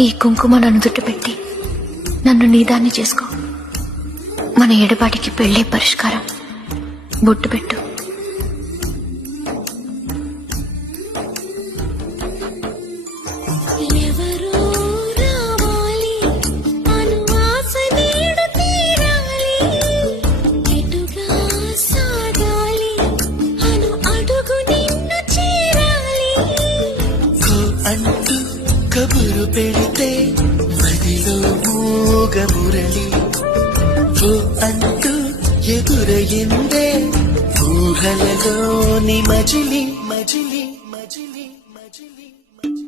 ఈ కుంకుమ నన్ను పెట్టి నన్ను నీదాన్ని చేసుకో. మన ఎడబాటికి పెళ్ళే పరిష్కారం. బొట్టు పెట్టు. అంటూ కబురు పెడితే మదిలో మూగ మురళి అంటూ ఎదురయిందే ఊహలలోని మజిలి మజిలి మజిలి మజిలి మజిలి.